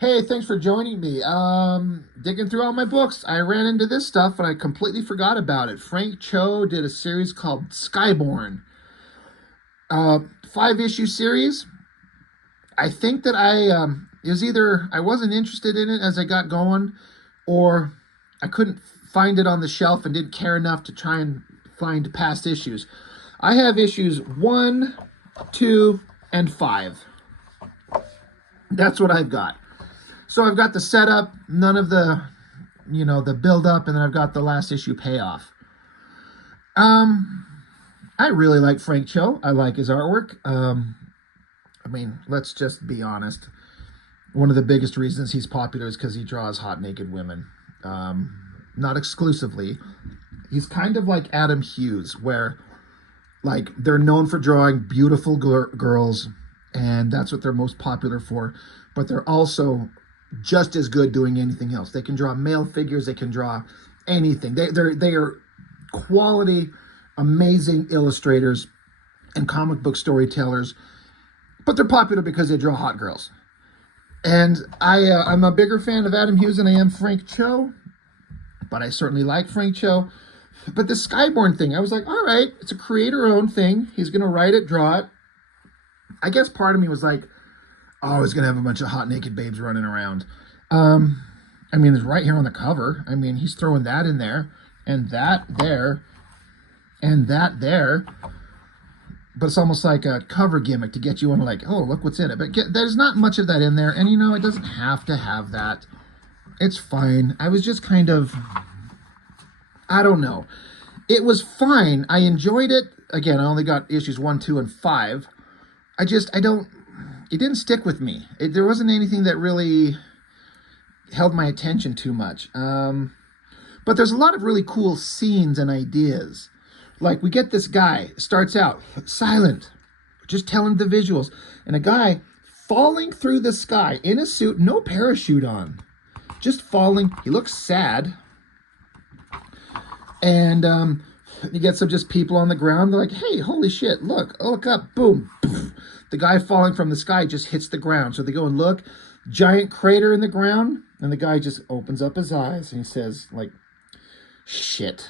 Hey, thanks for joining me. Digging through all my books, I ran into this stuff and I completely forgot about it. Frank Cho did a series called Skybourne, 5 issue series. I think that it was either I wasn't interested in it as I got going, or I couldn't find it on the shelf and didn't care enough to try and find past issues. I have issues one, two, and five. That's what I've got. So I've got the setup, none of the build up, and then I've got the last issue payoff. Um, I really like Frank Cho. I like his artwork. I mean, let's just be honest. One of the biggest reasons he's popular is because he draws hot naked women. Not exclusively. He's kind of like Adam Hughes, where like they're known for drawing beautiful girls, and that's what they're most popular for. But they're also just as good doing anything else. They can draw male figures. They can draw anything. They are quality, amazing illustrators and comic book storytellers. But they're popular because they draw hot girls. And I'm a bigger fan of Adam Hughes than I am Frank Cho. But I certainly like Frank Cho. But the Skybourne thing, I was like, all right, it's a creator-owned thing. He's going to write it, draw it. I guess part of me was like, oh, he's going to have a bunch of hot naked babes running around. I mean, it's right here on the cover. I mean, he's throwing that in there, and that there, and that there. But it's almost like a cover gimmick to get you on like, oh, look what's in it. But there's not much of that in there. And, it doesn't have to have that. It's fine. I was just kind of, I don't know. It was fine. I enjoyed it. Again, I only got issues 1, 2, and 5. I don't, it didn't stick with me. There wasn't anything that really held my attention too much. But there's a lot of really cool scenes and ideas. Like we get this guy, starts out silent, just telling the visuals. And a guy falling through the sky in a suit, no parachute on. Just falling. He looks sad. And you get some just people on the ground. They're like, hey, holy shit, look up, boom. Poof. The guy falling from the sky just hits the ground. So they go and look, giant crater in the ground. And the guy just opens up his eyes and he says, like, shit.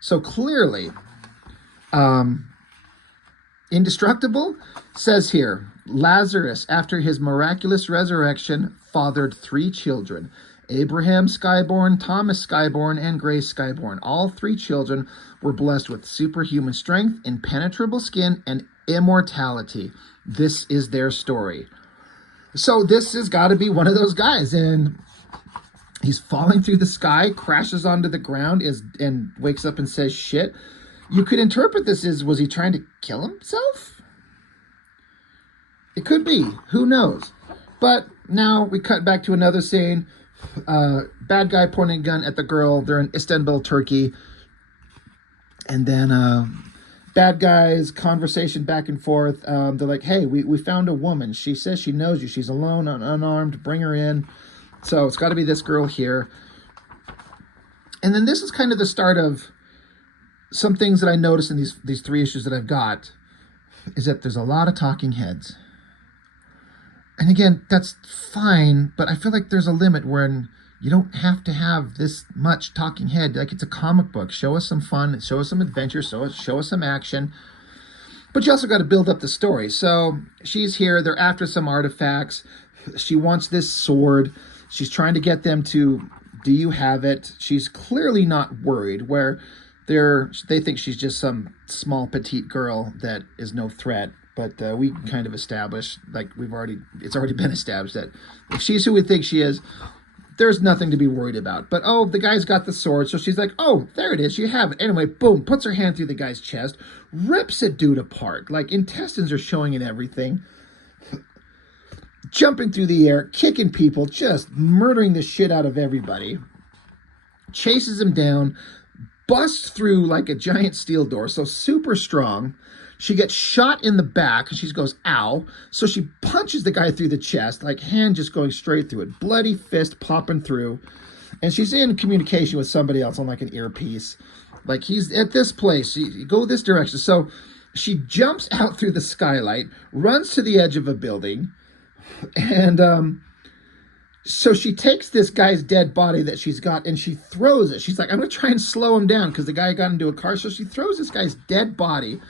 So clearly, Indestructible says here, Lazarus, after his miraculous resurrection, fathered 3 children, Abraham Skybourne, Thomas Skybourne, and Grace Skybourne. All 3 children were blessed with superhuman strength, impenetrable skin, and immortality. This is their story. So this has got to be one of those guys, and he's falling through the sky, crashes onto the ground, and wakes up and says shit. You could interpret this as, was he trying to kill himself? It could be. Who knows? But now we cut back to another scene. Bad guy pointing a gun at the girl. They're in Istanbul, Turkey. And then bad guys, conversation back and forth. They're like, hey, we found a woman. She says she knows you. She's alone, unarmed. Bring her in. So it's got to be this girl here. And then this is kind of the start of some things that I noticed in these 3 issues that I've got, is that there's a lot of talking heads. And again, that's fine, but I feel like there's a limit when you don't have to have this much talking head. Like, it's a comic book. Show us some fun, show us some adventure, show us some action. But you also got to build up the story. So she's here, they're after some artifacts. She wants this sword. She's trying to get them to, do you have it? She's clearly not worried, where they think she's just some small petite girl that is no threat. But we kind of established, like it's already been established that if she's who we think she is, there's nothing to be worried about. But, oh, the guy's got the sword. So she's like, oh, there it is. You have it. Anyway, boom, puts her hand through the guy's chest, rips a dude apart. Like, intestines are showing and everything. Jumping through the air, kicking people, just murdering the shit out of everybody. Chases him down, busts through like a giant steel door, so super strong. She gets shot in the back, and she goes, ow. So she punches the guy through the chest, like hand just going straight through it. Bloody fist popping through. And she's in communication with somebody else on like an earpiece. Like, he's at this place. You go this direction. So she jumps out through the skylight, runs to the edge of a building, and So she takes this guy's dead body that she's got and she throws it. She's like, I'm going to try and slow him down because the guy got into a car. So she throws this guy's dead body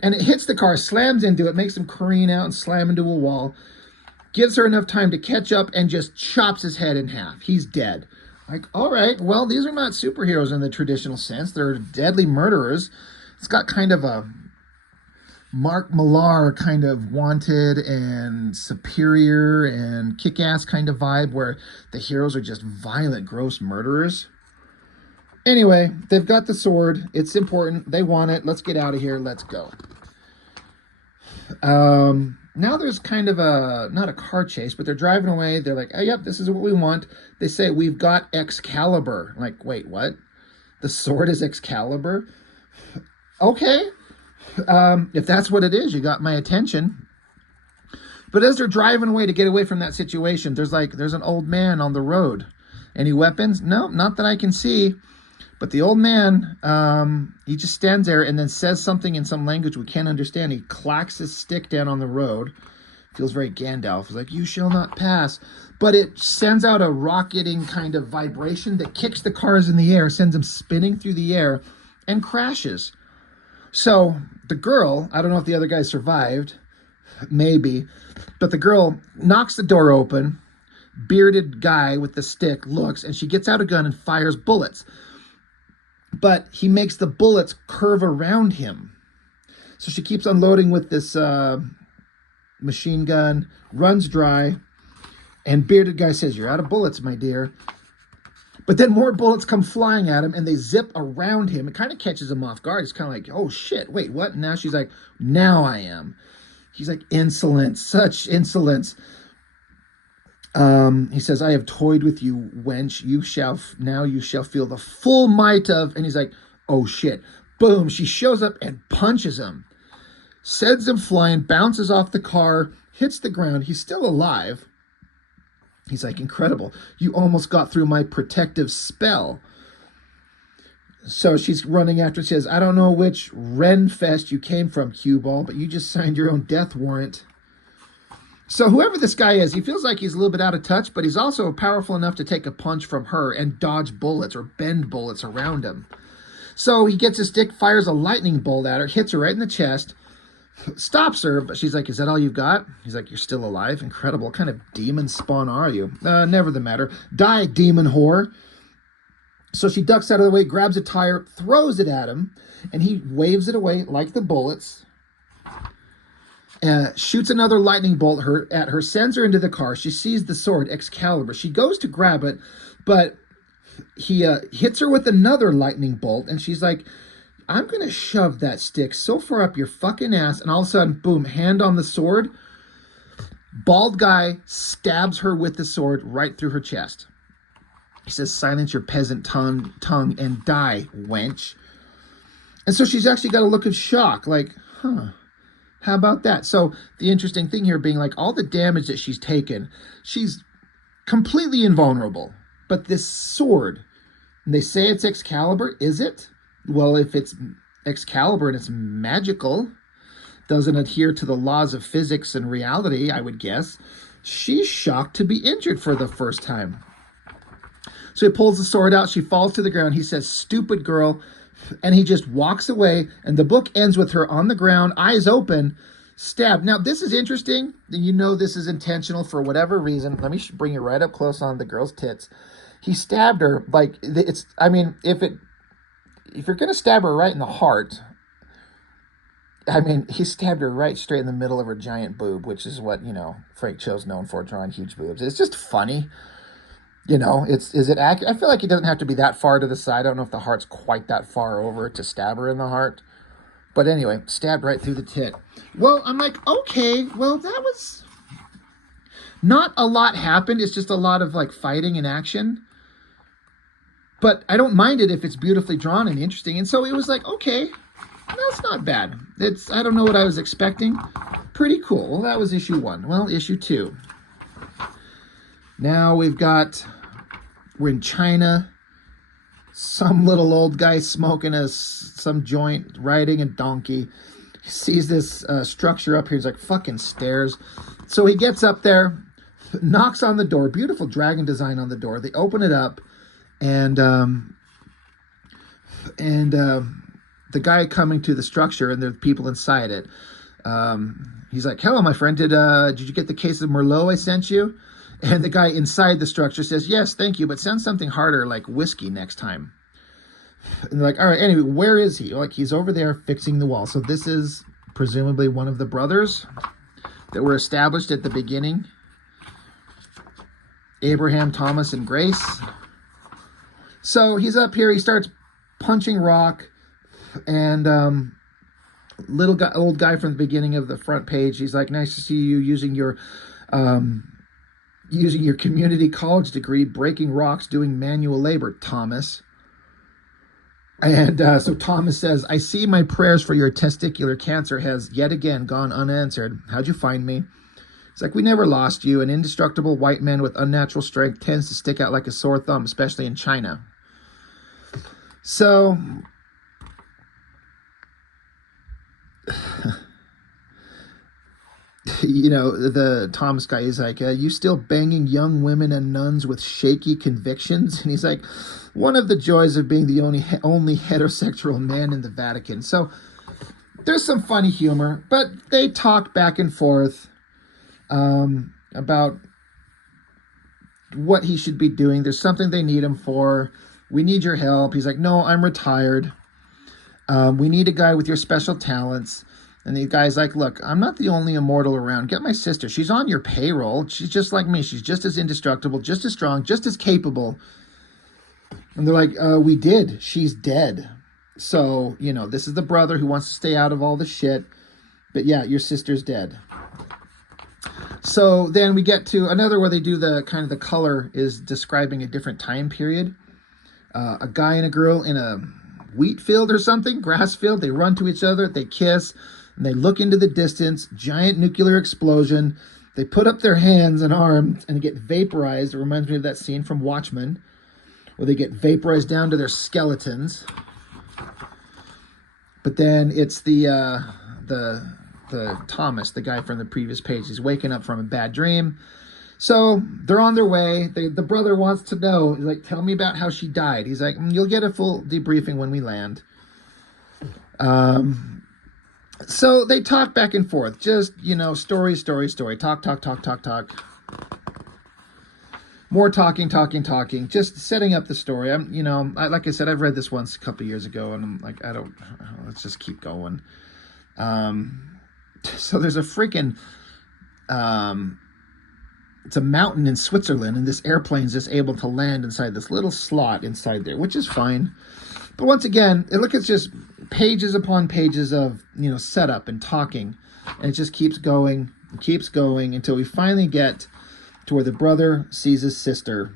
and it hits the car, slams into it, makes him careen out and slam into a wall. Gives her enough time to catch up and just chops his head in half. He's dead. Like, all right, well, these are not superheroes in the traditional sense. They're deadly murderers. It's got kind of a Mark Millar kind of Wanted and Superior and Kick-Ass kind of vibe where the heroes are just violent, gross murderers. Anyway, they've got the sword. It's important. They want it. Let's get out of here. Let's go. Now there's kind of a, not a car chase, but they're driving away. They're like, oh, yep, this is what we want. They say, we've got Excalibur. I'm like, wait, what? The sword is Excalibur? Okay. If that's what it is, you got my attention. But as they're driving away to get away from that situation, there's an old man on the road. Any weapons? No, not that I can see. But the old man, he just stands there and then says something in some language we can't understand. He clacks his stick down on the road. Feels very Gandalf. He's like, you shall not pass. But it sends out a rocketing kind of vibration that kicks the cars in the air, sends them spinning through the air, and crashes. So the girl, I don't know if the other guy survived, maybe, but the girl knocks the door open. Bearded guy with the stick looks, and she gets out a gun and fires bullets. But he makes the bullets curve around him. So she keeps unloading with this machine gun, runs dry, and bearded guy says, you're out of bullets, my dear. But then more bullets come flying at him, and they zip around him. It kind of catches him off guard. He's kind of like, oh, shit, wait, what? And now she's like, now I am. He's like, insolence, such insolence. He says, I have toyed with you, wench. You shall feel the full might of, and he's like, oh shit. Boom. She shows up and punches him, sends him flying, bounces off the car, hits the ground. He's still alive. He's like, incredible. You almost got through my protective spell. So she's running after. She says, I don't know which Ren Fest you came from, Cue Ball, but you just signed your own death warrant. So whoever this guy is, he feels like he's a little bit out of touch, but he's also powerful enough to take a punch from her and dodge bullets or bend bullets around him. So he gets his stick, fires a lightning bolt at her, hits her right in the chest, stops her, but she's like, is that all you've got? He's like, you're still alive? Incredible. What kind of demon spawn are you? Never the matter. Die, demon whore. So she ducks out of the way, grabs a tire, throws it at him, and he waves it away like the bullets. Shoots another lightning bolt at her, sends her into the car. She sees the sword, Excalibur. She goes to grab it, but he hits her with another lightning bolt, and she's like, I'm going to shove that stick so far up your fucking ass, and all of a sudden, boom, hand on the sword. Bald guy stabs her with the sword right through her chest. He says, silence your peasant tongue and die, wench. And so she's actually got a look of shock, like, huh. How about that? So the interesting thing here being like all the damage that she's taken, she's completely invulnerable. But this sword, they say it's Excalibur. Is it? Well, if it's Excalibur and it's magical, doesn't adhere to the laws of physics and reality, I would guess, she's shocked to be injured for the first time. So he pulls the sword out. She falls to the ground. He says, stupid girl. And he just walks away, and the book ends with her on the ground, eyes open, stabbed. Now, this is interesting. You know this is intentional for whatever reason. Let me bring you right up close on the girl's tits. He stabbed her like it's. I mean, if you're gonna stab her right in the heart, I mean, he stabbed her right straight in the middle of her giant boob, which is what Frank Cho's known for, drawing huge boobs. It's just funny. Is it accurate? I feel like it doesn't have to be that far to the side. I don't know if the heart's quite that far over to stab her in the heart. But anyway, stabbed right through the tit. Well, I'm like, okay, well, that was not a lot happened. It's just a lot of like fighting and action. But I don't mind it if it's beautifully drawn and interesting. And so it was like, okay, that's not bad. I don't know what I was expecting. Pretty cool. Well, that was issue 1. Well, issue 2. Now we're in China. Some little old guy smoking some joint, riding a donkey. He sees this structure up here. He's like, fucking stairs. So he gets up there, knocks on the door. Beautiful dragon design on the door. They open it up, and the guy coming to the structure, and there's people inside it. He's like, "Hello, my friend. Did you get the case of Merlot I sent you?" And the guy inside the structure says, "Yes, thank you, but send something harder, like whiskey next time." And they're like, "All right, anyway, where is he?" Like, he's over there fixing the wall. So this is presumably one of the brothers that were established at the beginning. Abraham, Thomas, and Grace. So he's up here. He starts punching rock, and old guy from the beginning of the front page. He's like, "Nice to see you using your community college degree, breaking rocks, doing manual labor, Thomas." And so Thomas says, "I see my prayers for your testicular cancer has yet again gone unanswered. How'd you find me?" It's like, "We never lost you. An indestructible white man with unnatural strength tends to stick out like a sore thumb, especially in China." So, the Thomas guy is like, "You still banging young women and nuns with shaky convictions?" And he's like, "One of the joys of being the only heterosexual man in the Vatican." So there's some funny humor, but they talk back and forth about what he should be doing. There's something they need him for. "We need your help." He's like, "No, I'm retired. We need a guy with your special talents." And the guy's like, "Look, I'm not the only immortal around. Get my sister. She's on your payroll. She's just like me. She's just as indestructible, just as strong, just as capable." And they're like, "We did. She's dead." So, this is the brother who wants to stay out of all the shit. But yeah, your sister's dead. So then we get to another where they do the kind of the color is describing a different time period. A guy and a girl in a wheat field or something, grass field. They run to each other. They kiss. And they look into the distance, giant nuclear explosion. They put up their hands and arms and get vaporized. It reminds me of that scene from Watchmen, where they get vaporized down to their skeletons. But then it's the Thomas, the guy from the previous page. He's waking up from a bad dream. So they're on their way. The brother wants to know. He's like, "Tell me about how she died." He's like, "You'll get a full debriefing when we land." So they talk back and forth. Just, story. Talk. More talking. Just setting up the story. Like I said, I've read this once a couple years ago, and I'm like, let's just keep going. So there's a freaking, it's a mountain in Switzerland, and this airplane's just able to land inside this little slot inside there, which is fine. But once again, it's just pages upon pages of, setup and talking. And it just keeps going until we finally get to where the brother sees his sister.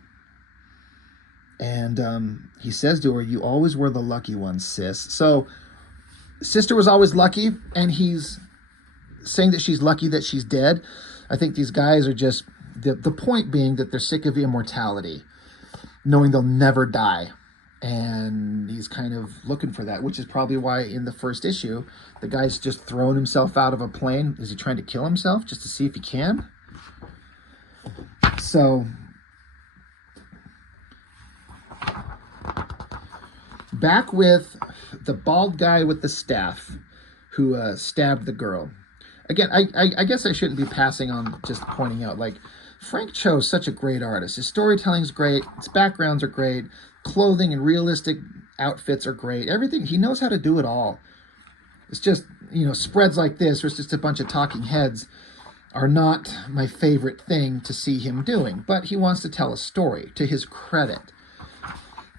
And he says to her, "You always were the lucky one, sis." So sister was always lucky, and he's saying that she's lucky that she's dead. I think these guys are just, the point being that they're sick of immortality, knowing they'll never die. And he's kind of looking for that, which is probably why in the first issue, the guy's just thrown himself out of a plane. Is he trying to kill himself just to see if he can? So, back with the bald guy with the staff who stabbed the girl. Again, I guess I shouldn't be passing on just pointing out, like, Frank Cho is such a great artist. His storytelling's great. His backgrounds are great. Clothing and realistic outfits are great. Everything, he knows how to do it all. It's just, spreads like this, where it's just a bunch of talking heads, are not my favorite thing to see him doing. But he wants to tell a story, to his credit.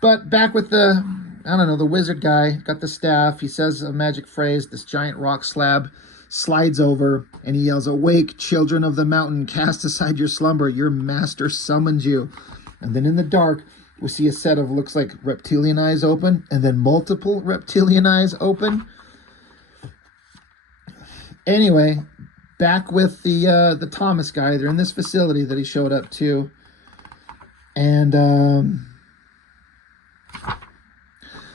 But back with the wizard guy, got the staff. He says a magic phrase. This giant rock slab slides over, and he yells, "Awake, children of the mountain, cast aside your slumber. Your master summons you." And then in the dark, we see a set of, looks like reptilian eyes open, and then multiple reptilian eyes open. Anyway, back with the Thomas guy. They're in this facility that he showed up to. And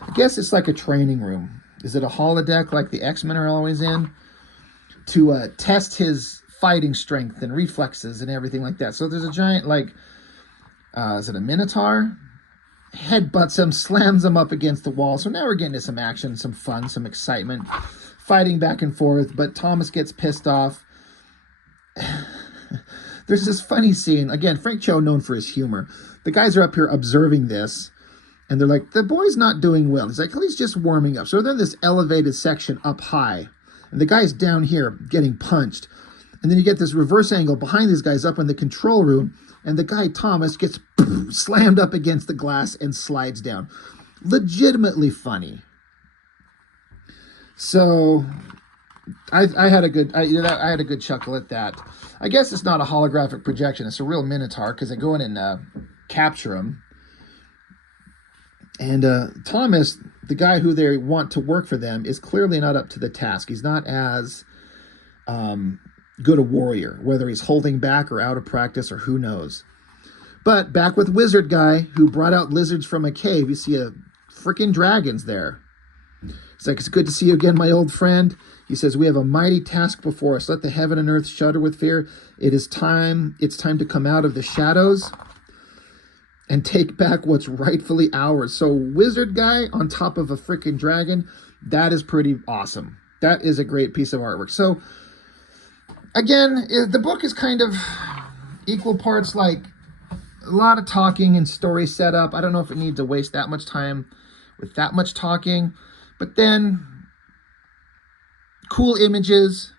I guess it's like a training room. Is it a holodeck like the X-Men are always in? To test his fighting strength and reflexes and everything like that. So there's a giant, like, is it a Minotaur? Headbutts him, slams him up against the wall. So now we're getting to some action, some fun, some excitement, fighting back and forth. But Thomas gets pissed off. There's this funny scene. Again, Frank Cho, known for his humor. The guys are up here observing this, and they're like, the boy's not doing well. He's like, well, he's just warming up. So they're in this elevated section up high, and the guy's down here getting punched. And then you get this reverse angle behind these guys up in the control room, and the guy, Thomas, gets slammed up against the glass and slides down. Legitimately funny. So I had a good chuckle at that. I guess it's not a holographic projection. It's a real Minotaur, because they go in and capture him. And Thomas, the guy who they want to work for them, is clearly not up to the task. He's not as good a warrior, whether he's holding back or out of practice or who knows. But back with Wizard Guy, who brought out lizards from a cave. You see a freaking dragons there. It's like, it's good to see you again, my old friend. He says, we have a mighty task before us. Let the heaven and earth shudder with fear. It's time to come out of the shadows and take back what's rightfully ours. So Wizard Guy on top of a freaking dragon, that is pretty awesome. That is a great piece of artwork. So again, the book is kind of equal parts like a lot of talking and story setup. I don't know if it needs to waste that much time with that much talking, but then cool images.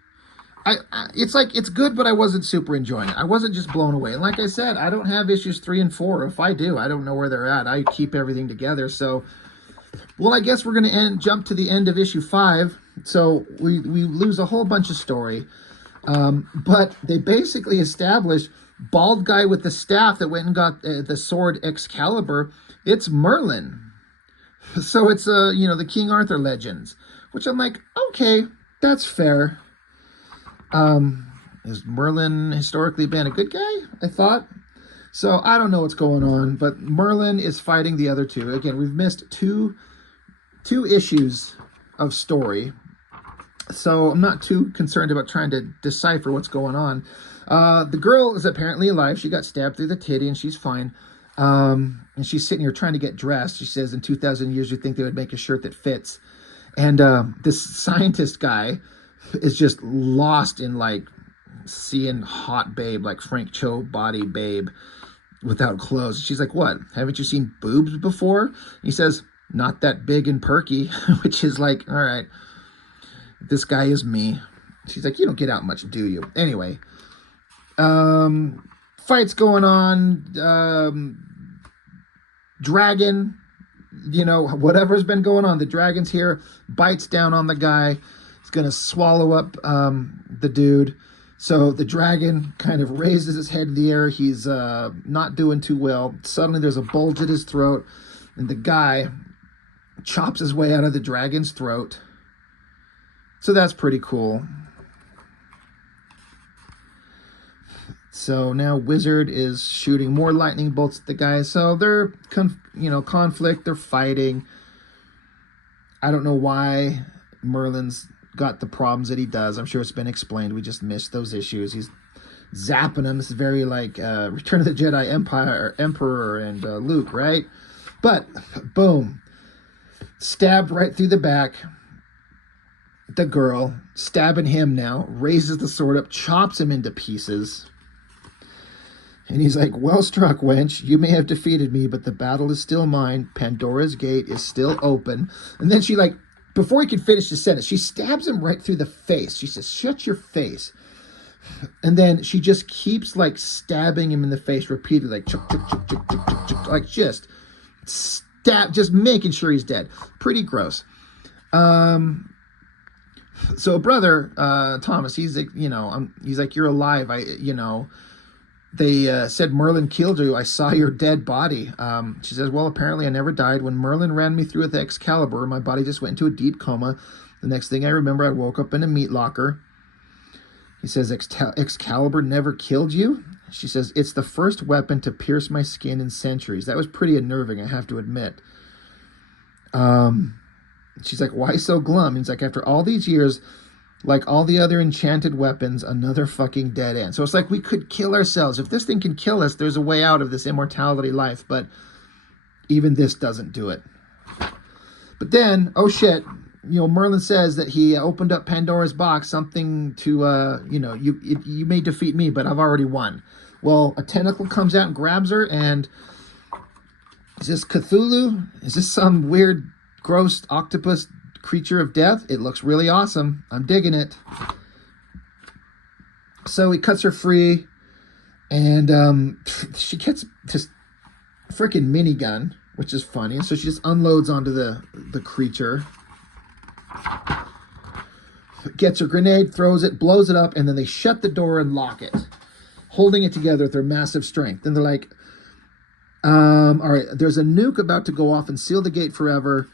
It's like, it's good, but I wasn't super enjoying it. I wasn't just blown away. And like I said, I don't have issues 3 and 4. If I do, I don't know where they're at. I keep everything together. So, well, I guess we're going to jump to the end of issue 5. So we lose a whole bunch of story. But they basically established bald guy with the staff that went and got the sword Excalibur. It's Merlin. So it's, the King Arthur legends, which I'm like, okay, that's fair. Has Merlin historically been a good guy? I thought. So I don't know what's going on, but Merlin is fighting the other two. Again, we've missed two issues of story. So I'm not too concerned about trying to decipher what's going on. The girl is apparently alive. She got stabbed through the titty and she's fine. And she's sitting here trying to get dressed. She says, in 2,000 years, you'd think they would make a shirt that fits. And this scientist guy is just lost in, like, seeing hot babe, like Frank Cho body babe without clothes. She's like, what? Haven't you seen boobs before? And he says, not that big and perky, which is like, all right, this guy is me. She's like, you don't get out much, do you? Anyway, fights going on. Dragon, whatever's been going on, the dragon's here, bites down on the guy. He's going to swallow up the dude. So the dragon kind of raises his head in the air. He's not doing too well. Suddenly there's a bulge at his throat, and the guy chops his way out of the dragon's throat. So that's pretty cool. So now Wizard is shooting more lightning bolts at the guy. So they're, conflict. They're fighting. I don't know why Merlin's got the problems that he does. I'm sure it's been explained. We just missed those issues. He's zapping them. This is very like Return of the Jedi Emperor and Luke, right? But boom, stabbed right through the back. The girl stabbing him now, raises the sword up, chops him into pieces. And he's like, well struck, wench. You may have defeated me, but the battle is still mine. Pandora's gate is still open. And then she, like, before he could finish the sentence, she stabs him right through the face. She says, shut your face. And then she just keeps, like, stabbing him in the face repeatedly, like, chuk, chuk, chuk, chuk, chuk, chuk, chuk, like, just just making sure he's dead. Pretty gross. So brother, Thomas, he's like, he's like, you're alive. They said Merlin killed you. I saw your dead body. She says, well, apparently I never died. When Merlin ran me through with the Excalibur, my body just went into a deep coma. The next thing I remember, I woke up in a meat locker. He says, Excalibur never killed you? She says, it's the first weapon to pierce my skin in centuries. That was pretty unnerving, I have to admit. She's like, why so glum? And he's like, after all these years, Like all the other enchanted weapons, another fucking dead end. So it's like we could kill ourselves. If this thing can kill us, there's a way out of this immortality life. But even this doesn't do it. But then, oh shit, Merlin says that he opened up Pandora's box, something to, you may defeat me, but I've already won. Well, a tentacle comes out and grabs her, and is this Cthulhu? Is this some weird, gross octopus creature of death? It looks really awesome. I'm digging it. So he cuts her free, and she gets this freaking minigun, which is funny. And so she just unloads onto the creature, gets her grenade, throws it, blows it up, and then they shut the door and lock it, holding it together with their massive strength. And they're like, all right, there's a nuke about to go off and seal the gate forever.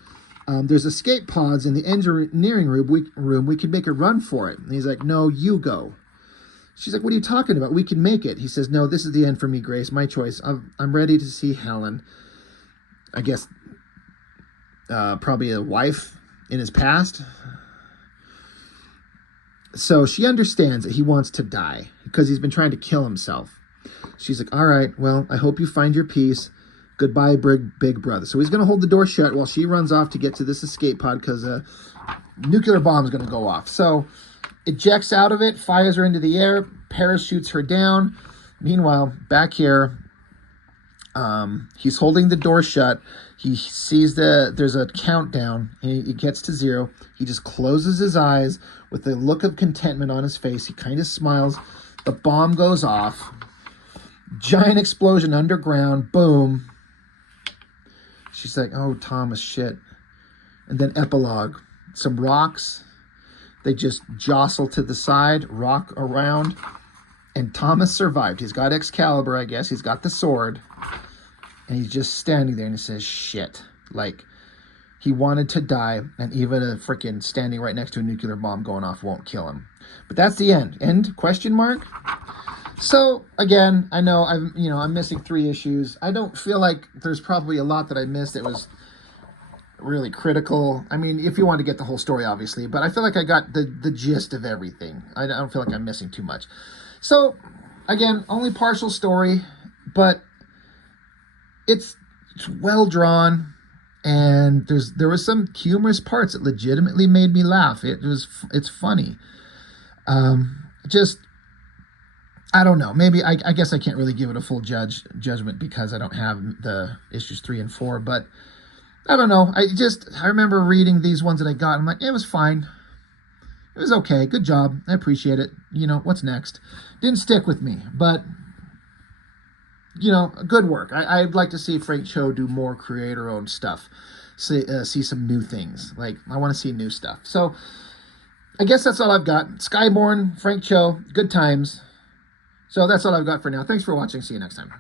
There's escape pods in the engineering room. We can make a run for it. And he's like, no, you go. She's like, what are you talking about? We can make it. He says, no, this is the end for me, Grace. My choice. I'm ready to see Helen. I guess probably a wife in his past. So she understands that he wants to die because he's been trying to kill himself. She's like, all right, well, I hope you find your peace. Goodbye, big brother. So he's going to hold the door shut while she runs off to get to this escape pod because a nuclear bomb is going to go off. So ejects out of it, fires her into the air, parachutes her down. Meanwhile, back here, he's holding the door shut. He sees there's a countdown. He gets to 0. He just closes his eyes with a look of contentment on his face. He kind of smiles. The bomb goes off. Giant explosion underground. Boom. She's like, oh, Thomas, shit. And then epilogue. Some rocks. They just jostle to the side, rock around. And Thomas survived. He's got Excalibur, I guess. He's got the sword. And he's just standing there and he says, shit. Like, he wanted to die, and even a freaking standing right next to a nuclear bomb going off won't kill him. But that's the end. End? Question mark? So, again, I know I'm missing 3 issues. I don't feel like there's probably a lot that I missed that was really critical. I mean, if you want to get the whole story, obviously. But I feel like I got the gist of everything. I don't feel like I'm missing too much. So, again, only partial story, but it's well drawn, and there was some humorous parts that legitimately made me laugh. It's funny. Just, I don't know. Maybe I guess I can't really give it a full judgment because I don't have the issues 3 and 4. But I don't know. I remember reading these ones that I got. I'm like, it was fine. It was okay. Good job. I appreciate it. What's next? Didn't stick with me, but good work. I'd like to see Frank Cho do more creator-owned stuff. See some new things. Like, I want to see new stuff. So, I guess that's all I've got. SKYBOURNE, Frank Cho, good times. So that's all I've got for now. Thanks for watching. See you next time.